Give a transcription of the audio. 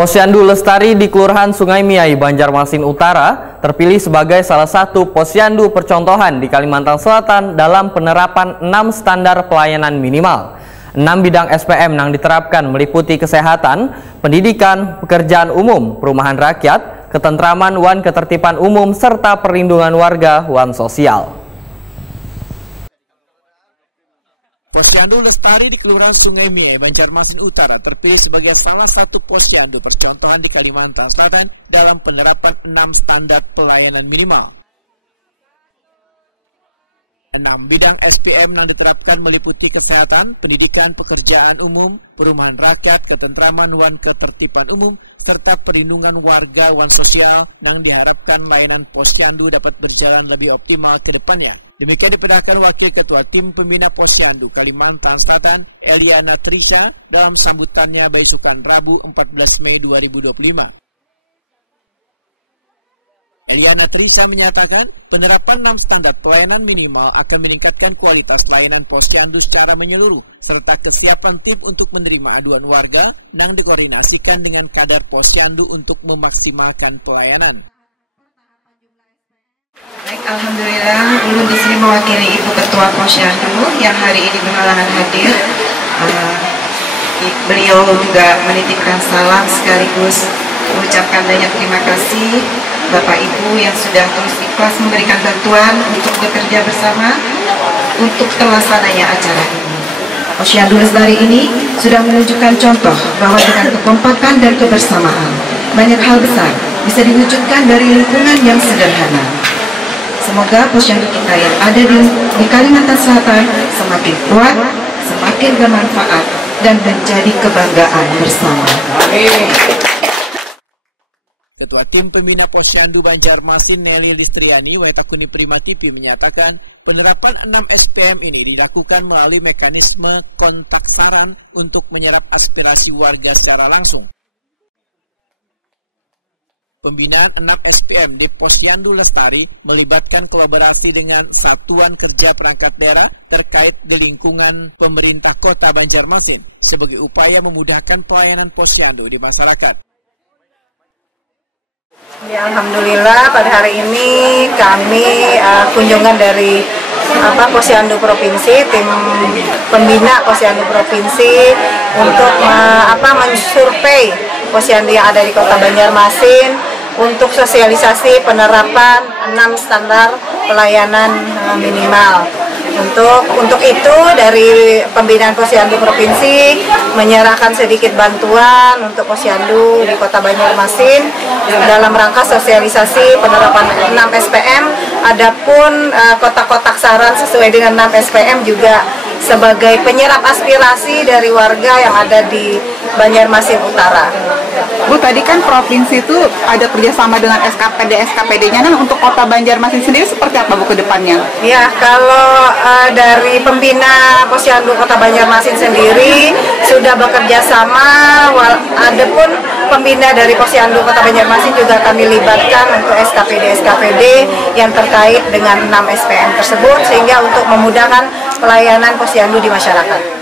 Posyandu Lestari di Kelurahan Sungai Miai, Banjarmasin Utara terpilih sebagai salah satu posyandu percontohan di Kalimantan Selatan dalam penerapan 6 standar pelayanan minimal. 6 bidang SPM yang diterapkan meliputi kesehatan, pendidikan, pekerjaan umum, perumahan rakyat, ketentraman wan ketertiban umum, serta perlindungan warga wan sosial. Posyandu Lestari di Kelurahan Sungai Miai, Banjarmasin Utara terpilih sebagai salah satu posyandu percontohan di Kalimantan Selatan dalam penerapan 6 standar pelayanan minimal. 6 bidang SPM yang diterapkan meliputi kesehatan, pendidikan, pekerjaan umum, perumahan rakyat, ketentraman wan ketertiban umum, serta perlindungan warga wan sosial yang diharapkan layanan posyandu dapat berjalan lebih optimal ke depannya. Demikian diperintahkan Wakil Ketua Tim Pembina Posyandu Kalimantan Selatan, Eliana Trisha, dalam sambutannya besukan Rabu 14 Mei 2025. Eliana Trisha menyatakan penerapan 6 standar pelayanan minimal akan meningkatkan kualitas layanan posyandu secara menyeluruh, serta kesiapan tim untuk menerima aduan warga yang dikoordinasikan dengan kadar posyandu untuk memaksimalkan pelayanan. Baik, alhamdulillah, ulun di sini mewakili Ibu Ketua Posyandu yang hari ini berhalangan hadir. Beliau juga menitipkan salam sekaligus mengucapkan banyak terima kasih Bapak Ibu yang sudah terus ikhlas memberikan bantuan untuk bekerja bersama untuk terlaksananya acara ini. Posyandu Lestari ini sudah menunjukkan contoh bahwa dengan kekompakan dan kebersamaan, banyak hal besar bisa diwujudkan dari lingkungan yang sederhana. Semoga posyandu kita yang ada di Kalimantan Selatan semakin kuat, semakin bermanfaat, dan menjadi kebanggaan bersama. Ketua Tim Pembina Posyandu Banjarmasin, Nelly Listriani, Wanita Kuning Prima TV menyatakan penerapan 6 SPM ini dilakukan melalui mekanisme kontak saran untuk menyerap aspirasi warga secara langsung. Pembinaan 6 SPM di Posyandu Lestari melibatkan kolaborasi dengan Satuan Kerja Perangkat Daerah terkait di lingkungan pemerintah kota Banjarmasin sebagai upaya memudahkan pelayanan posyandu di masyarakat. Ya, alhamdulillah pada hari ini kami kunjungan dari Posyandu Provinsi, tim pembina Posyandu Provinsi untuk mensurvei posyandu yang ada di Kota Banjarmasin untuk sosialisasi penerapan 6 standar pelayanan minimal. Untuk itu dari pembinaan Posyandu Provinsi menyerahkan sedikit bantuan untuk posyandu di Kota Banjarmasin dalam rangka sosialisasi penerapan 6 SPM. Adapun kotak-kotak saran sesuai dengan 6 SPM juga sebagai penyerap aspirasi dari warga yang ada di Banjarmasin Utara. Bu, tadi kan provinsi itu ada kerjasama dengan SKPD-nya. Nah, untuk Kota Banjarmasin sendiri seperti apa Bu ke depannya? Ya, kalau dari pembina posyandu Kota Banjarmasin sendiri sudah bekerja sama, adapun pembina dari posyandu Kota Banjarmasin juga kami libatkan untuk SKPD yang terkait dengan 6 SPM tersebut sehingga untuk memudahkan pelayanan posyandu di masyarakat.